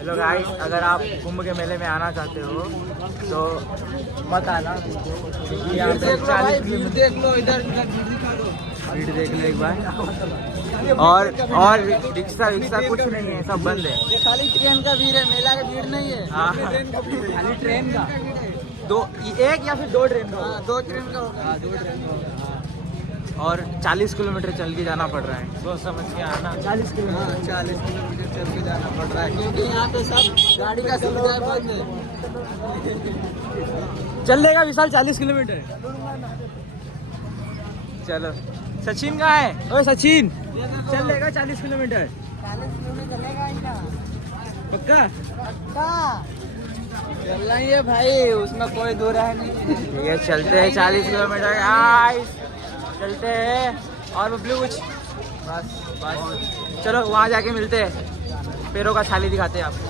Hello guys, अगर आप कुंभ के मेले में आना चाहते हो तो मत आना। यहाँ पे 40 किलोमीटर देख लो इधर, भीड़ देख लो एक बार। और रिक्शा कुछ नहीं है, सब बंद है। ये खाली ट्रेन का भीड़ है, मेला का भीड़ नहीं है। हाँ, खाली ट्रेन का दो, एक या फिर दो ट्रेन का। हाँ, 2 ट्रेन का होगा। हाँ, 2 ट्रेन का होगा। और 40 किलोमीटर चल के जाना पड़ रहा है, सोच समझ के आना। 40 किलोमीटर। हाँ, 40 किलोमीटर चल के जाना पड़ रहा है, क्योंकि यहाँ पे सब गाड़ी का सुविधा बंद है। चल लेगा विशाल 40 किलोमीटर? चलो, सचिन कहाँ है? ओए सचिन, चल लेगा 40 किलोमीटर? 40 किलोमीटर चलेगा ही ना। पक्का? चलना ही है भाई, उसमें कोई दो राय नहीं है। ठीक है, चलते हैं 40 किलोमीटर गाइस, चलते हैं। और बबलू कुछ? बस चलो वहाँ जाके मिलते हैं, पैरों का छाली दिखाते हैं आपको।